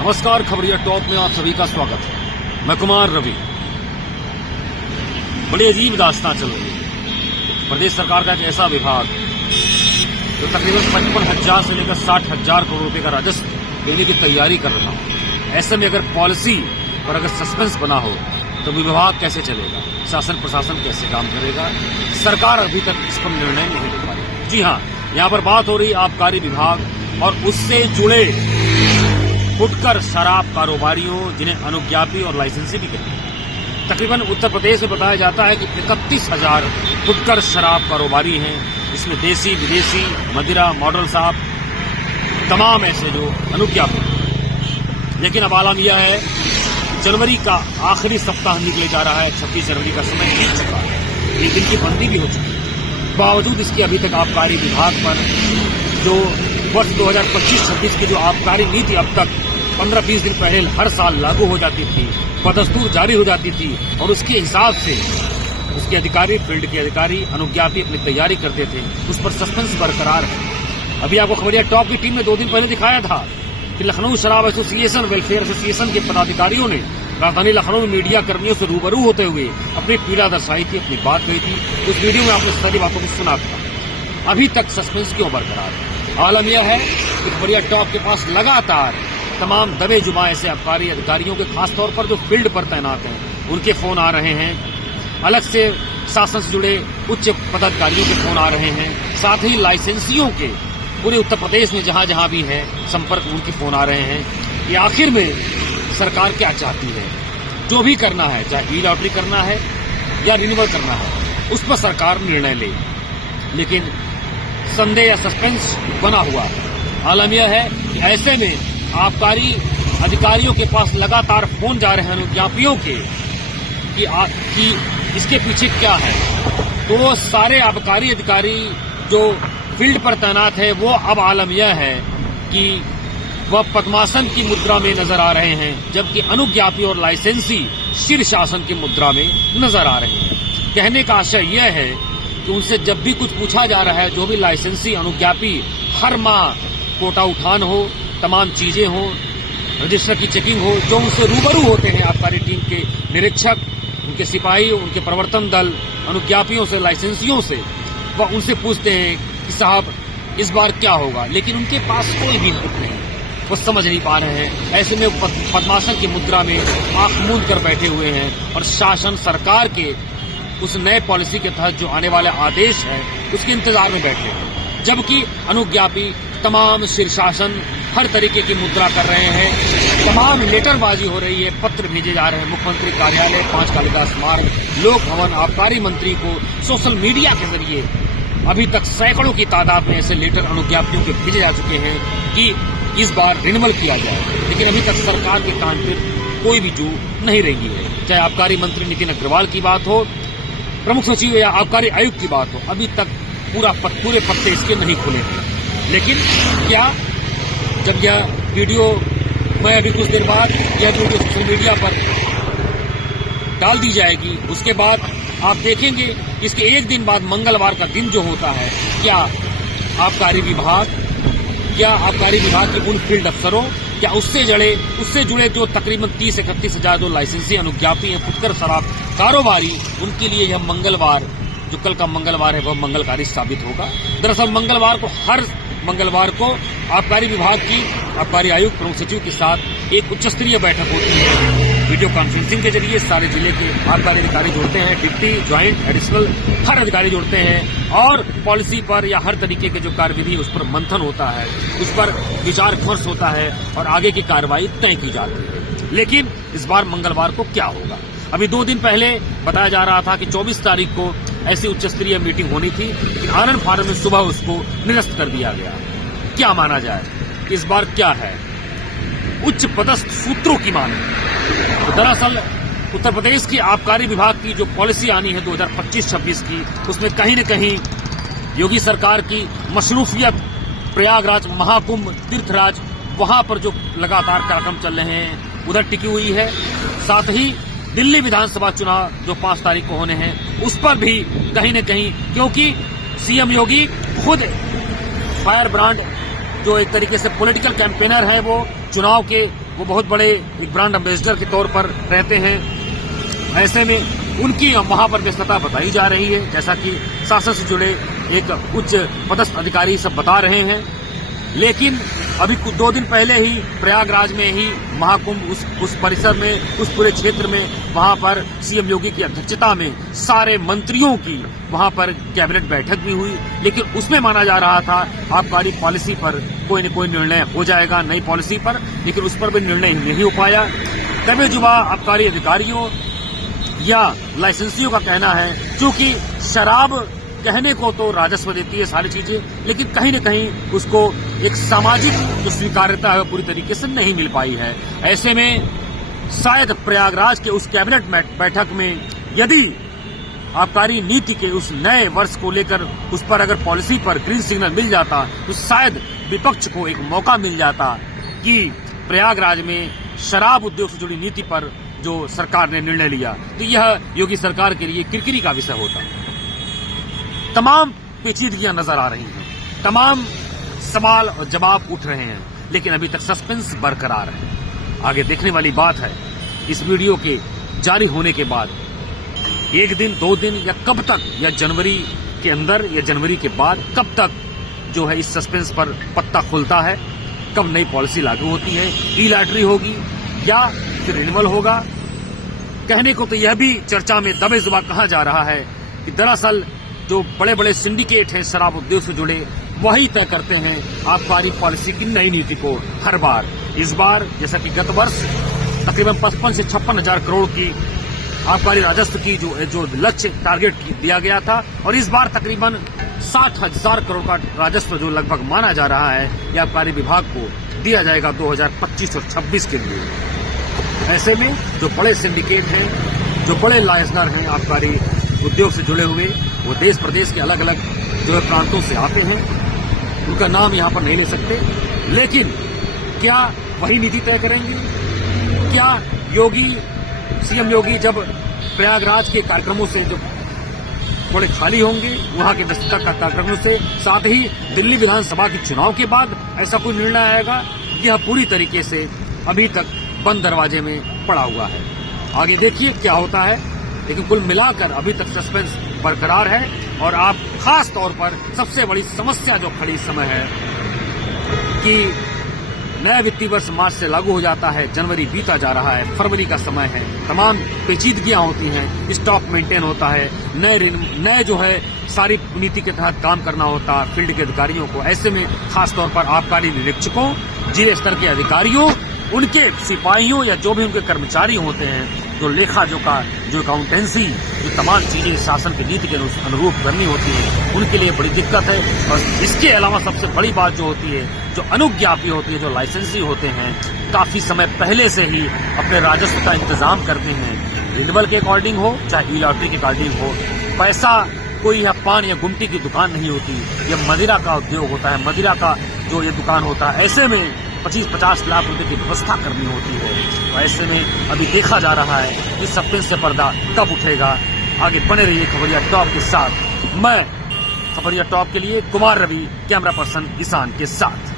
नमस्कार, खबरिया टॉप में आप सभी का स्वागत है। मैं कुमार रवि। बड़ी अजीब दास्तां चल रही है। प्रदेश सरकार का एक ऐसा विभाग जो तकरीबन 55,000 से लेकर 60,000 करोड़ रुपए का राजस्व देने की तैयारी कर रहा हो। ऐसे में अगर पॉलिसी पर अगर सस्पेंस बना हो तो विभाग कैसे चलेगा, शासन प्रशासन कैसे काम करेगा, सरकार अभी तक इस पर निर्णय नहीं ले पाई। जी हाँ, यहाँ पर बात हो रही आबकारी विभाग और उससे जुड़े फुटकर शराब कारोबारियों, जिन्हें अनुज्ञापी और लाइसेंसी भी कहते हैं। तकरीबन उत्तर प्रदेश में बताया जाता है कि 31,000 फुटकर शराब कारोबारी हैं। इसमें देसी विदेशी मदिरा मॉडल साहब तमाम ऐसे जो अनुज्ञापी। लेकिन अब आलम यह है, जनवरी का आखिरी सप्ताह निकले जा रहा है, 26 जनवरी का समय बीत चुका है, एक दिन की बंदी भी हो चुकी है। बावजूद इसके अभी तक आबकारी विभाग पर जो वर्ष 2025-26 की जो आबकारी नीति अब तक 15-20 दिन पहले हर साल लागू हो जाती थी, बदस्तूर जारी हो जाती थी और उसके हिसाब से उसके अधिकारी, फील्ड के अधिकारी, अनुज्ञापी अपनी तैयारी करते थे, उस पर सस्पेंस बरकरार है। अभी आपको खबरिया टॉप की टीम ने 2 दिन पहले दिखाया था कि लखनऊ शराब एसोसिएशन, वेलफेयर एसोसिएशन के पदाधिकारियों ने राजधानी लखनऊ में मीडिया कर्मियों से रूबरू होते हुए अपनी पीड़ा दर्शाई थी, अपनी बात कही थी। उस वीडियो में आपने सारी बातों को सुना था। अभी तक सस्पेंस क्यों बरकरार है? आलम यह है कि खबरिया टॉप के पास लगातार तमाम दबे जुबां ऐसे आबकारी अधिकारियों के, खासतौर पर जो फील्ड पर तैनात हैं, उनके फोन आ रहे हैं। अलग से शासन से जुड़े उच्च पदाधिकारियों के फोन आ रहे हैं। साथ ही लाइसेंसियों के पूरे उत्तर प्रदेश में जहां जहां भी है संपर्क, उनके फोन आ रहे हैं कि आखिर में सरकार क्या चाहती है। जो भी करना है, चाहे ई लॉटरी करना है या रिन्यूअल करना है, उस पर सरकार निर्णय ले। लेकिन संदेह या सस्पेंस बना हुआ है। आलम यह है कि ऐसे में आबकारी अधिकारियों के पास लगातार फोन जा रहे हैं अनुज्ञापियों के कि इसके पीछे क्या है। तो वो सारे आबकारी अधिकारी जो फील्ड पर तैनात है, वो अब आलम यह है कि वह पद्मासन की मुद्रा में नजर आ रहे हैं, जबकि अनुज्ञापी और लाइसेंसी शीर्षासन की मुद्रा में नजर आ रहे हैं। कहने का आशय यह है कि उनसे जब भी कुछ पूछा जा रहा है, जो भी लाइसेंसी अनुज्ञापी हर माह कोटा उठान हो, तमाम चीजें हो, रजिस्टर की चेकिंग हो, जो उनसे रूबरू होते हैं आबकारी टीम के निरीक्षक, उनके सिपाही, उनके प्रवर्तन दल, अनुज्ञापियों से, लाइसेंसियों से, वह उनसे पूछते हैं कि साहब इस बार क्या होगा। लेकिन उनके पास कोई भी इनपुट नहीं, वो समझ नहीं पा रहे हैं। ऐसे में पद्मासन की मुद्रा में आंख मूंद कर बैठे हुए हैं और शासन सरकार के उस नए पॉलिसी के तहत जो आने वाले आदेश है, उसके इंतजार में बैठे हैं। जबकि अनुज्ञापी तमाम शीर्षासन हर तरीके की मुद्रा कर रहे हैं। तमाम लेटरबाजी हो रही है, पत्र भेजे जा रहे हैं मुख्यमंत्री कार्यालय, 5 कालिदास मार्ग, लोक भवन, आबकारी मंत्री को सोशल मीडिया के जरिए। अभी तक सैकड़ों की तादाद में ऐसे लेटर अनुज्ञापियों के भेजे जा चुके हैं कि इस बार रिन्यूअल किया जाए। लेकिन अभी तक सरकार के कान पर कोई भी जू नहीं रही है। चाहे आबकारी मंत्री नितिन अग्रवाल की बात हो, प्रमुख सचिव या आबकारी आयुक्त की बात हो, अभी तक पूरे पत्ते इसके नहीं खुले हैं। लेकिन क्या जब यह वीडियो, मैं अभी कुछ देर बाद यह वीडियो सोशल मीडिया पर डाल दी जाएगी, उसके बाद आप देखेंगे इसके एक दिन बाद मंगलवार का दिन जो होता है, क्या आबकारी विभाग के उन फील्ड अफसरों, क्या उससे जुड़े जो तकरीबन 30-31 हजार जो लाइसेंसी अनुज्ञापी हैं, फुटकर शराब कारोबारी, उनके लिए यह मंगलवार, जो कल का मंगलवार है, वह मंगलकारी साबित होगा। दरअसल हर मंगलवार को आबकारी विभाग की आबकारी आयुक्त, प्रमुख सचिव के साथ एक उच्च स्तरीय बैठक होती है। वीडियो कॉन्फ्रेंसिंग के जरिए सारे जिले के आबकारी अधिकारी जुड़ते हैं, डिप्टी, ज्वाइंट, एडिशनल हर अधिकारी जुड़ते हैं और पॉलिसी पर या हर तरीके के जो कार्यविधि उस पर मंथन होता है, उस पर विचार विमर्श होता है और आगे की कार्रवाई तय की जाती है। लेकिन इस बार मंगलवार को क्या होगा? अभी 2 दिन पहले बताया जा रहा था कि 24 तारीख को ऐसी उच्च स्तरीय मीटिंग होनी थी, लेकिन आनंद फार्म में सुबह उसको निरस्त कर दिया गया। क्या माना जाए, इस बार क्या है? उच्च पदस्थ सूत्रों की माने तो दरअसल उत्तर प्रदेश की आबकारी विभाग की जो पॉलिसी आनी है 2025-26 की, उसमें कहीं न कहीं योगी सरकार की मशरूफियत, प्रयागराज महाकुंभ, तीर्थराज, वहां पर जो लगातार कार्यक्रम चल रहे हैं, उधर टिकी हुई है। साथ ही दिल्ली विधानसभा चुनाव जो 5 तारीख को होने हैं, उस पर भी कहीं न कहीं, क्योंकि सीएम योगी खुद फायर ब्रांड जो एक तरीके से पॉलिटिकल कैंपेनर है, वो चुनाव के वो बहुत बड़े एक ब्रांड एम्बेसडर के तौर पर रहते हैं। ऐसे में उनकी वहां पर व्यस्तता बताई जा रही है, जैसा कि शासन से जुड़े एक उच्च पदस्थ अधिकारी सब बता रहे हैं। लेकिन अभी कुछ 2 दिन पहले ही प्रयागराज में ही महाकुंभ उस परिसर में, उस पूरे क्षेत्र में वहां पर सीएम योगी की अध्यक्षता में सारे मंत्रियों की वहां पर कैबिनेट बैठक भी हुई। लेकिन उसमें माना जा रहा था आबकारी पॉलिसी पर कोई न कोई निर्णय हो जाएगा, नई पॉलिसी पर, लेकिन उस पर भी निर्णय नहीं हो पाया। कभी जुबा आबकारी अधिकारियों या लाइसेंसियों का कहना है, क्योंकि शराब कहने को तो राजस्व देती है सारी चीजें, लेकिन कहीं न कहीं उसको एक सामाजिक जो स्वीकार्यता है पूरी तरीके से नहीं मिल पाई है। ऐसे में शायद प्रयागराज के उस कैबिनेट बैठक में यदि आबकारी नीति के उस नए वर्ष को लेकर उस पर अगर पॉलिसी पर ग्रीन सिग्नल मिल जाता तो शायद विपक्ष को एक मौका मिल जाता कि प्रयागराज में शराब उद्योग से जुड़ी नीति पर जो सरकार ने निर्णय लिया तो यह योगी सरकार के लिए किरकिरी का विषय होता। तमाम पेचीदगियां नजर आ रही हैं, तमाम सवाल और जवाब उठ रहे हैं, लेकिन अभी तक सस्पेंस बरकरार है। आगे देखने वाली बात है इस वीडियो के जारी होने के बाद 1 दिन 2 दिन या कब तक, या जनवरी के अंदर या जनवरी के बाद कब तक जो है इस सस्पेंस पर पत्ता खुलता है, कब नई पॉलिसी लागू होती है, ई लॉटरी होगी या फिर रिन्यूअल होगा। कहने को तो यह भी चर्चा में दबे जुबान कहा जा रहा है कि दरअसल जो बड़े बड़े सिंडिकेट हैं शराब उद्योग से जुड़े, वही तय करते हैं आबकारी पॉलिसी की नई नीति को हर बार। इस बार जैसा कि गत वर्ष तकरीबन 55 से 56 हजार करोड़ की आबकारी राजस्व की जो लक्ष्य टारगेट दिया गया था, और इस बार तकरीबन 60,000 करोड़ का राजस्व जो लगभग माना जा रहा है यह आबकारी विभाग को दिया जाएगा 2025 और 26 के लिए। ऐसे में जो बड़े सिंडिकेट हैं, जो बड़े लाइसेंसर हैं आबकारी उद्योग से जुड़े हुए, वो देश प्रदेश के अलग अलग जो है प्रांतों से आते हैं, उनका नाम यहाँ पर नहीं ले सकते, लेकिन क्या वही नीति तय करेंगे? क्या योगी, सीएम योगी जब प्रयागराज के कार्यक्रमों से जो थोड़े खाली होंगे, वहां के व्यस्तता का कार्यक्रमों से, साथ ही दिल्ली विधानसभा के चुनाव के बाद ऐसा कोई निर्णय आएगा? यह पूरी तरीके से अभी तक बंद दरवाजे में पड़ा हुआ है। आगे देखिए क्या होता है, लेकिन कुल मिलाकर अभी तक सस्पेंस बरकरार है। और आप खास तौर पर सबसे बड़ी समस्या जो खड़ी इस समय है कि नया वित्तीय वर्ष मार्च से लागू हो जाता है, जनवरी बीता जा रहा है, फरवरी का समय है, तमाम पेचीदगियां होती हैं, स्टॉक मेंटेन होता है, नए जो है सारी नीति के तहत काम करना होता है फील्ड के अधिकारियों को। ऐसे में खासतौर पर आबकारी निरीक्षकों, जिले स्तर के अधिकारियों, उनके सिपाहियों या जो भी उनके कर्मचारी होते हैं, जो लेखा जो अकाउंटेंसी, जो तमाम चीजें शासन की नीति के अनुरूप करनी होती है, उनके लिए बड़ी दिक्कत है। और इसके अलावा सबसे बड़ी बात जो होती है, जो अनुज्ञापी होती है, जो लाइसेंसी होते हैं, काफी समय पहले से ही अपने राजस्व का इंतजाम करते हैं, रिन्यूअल के अकॉर्डिंग हो चाहे ई लॉटरी के अकॉर्डिंग हो। पैसा कोई या पान या गुमटी की दुकान नहीं होती, यह मदिरा का उद्योग होता है, मदिरा का जो ये दुकान होता है। ऐसे में 25-50 लाख रुपए की व्यवस्था करनी होती है। तो ऐसे में अभी देखा जा रहा है कि सस्पेंस से पर्दा कब उठेगा। आगे बने रहिए खबरिया टॉप के साथ। मैं खबरिया टॉप के लिए कुमार रवि, कैमरा पर्सन ईशान के साथ।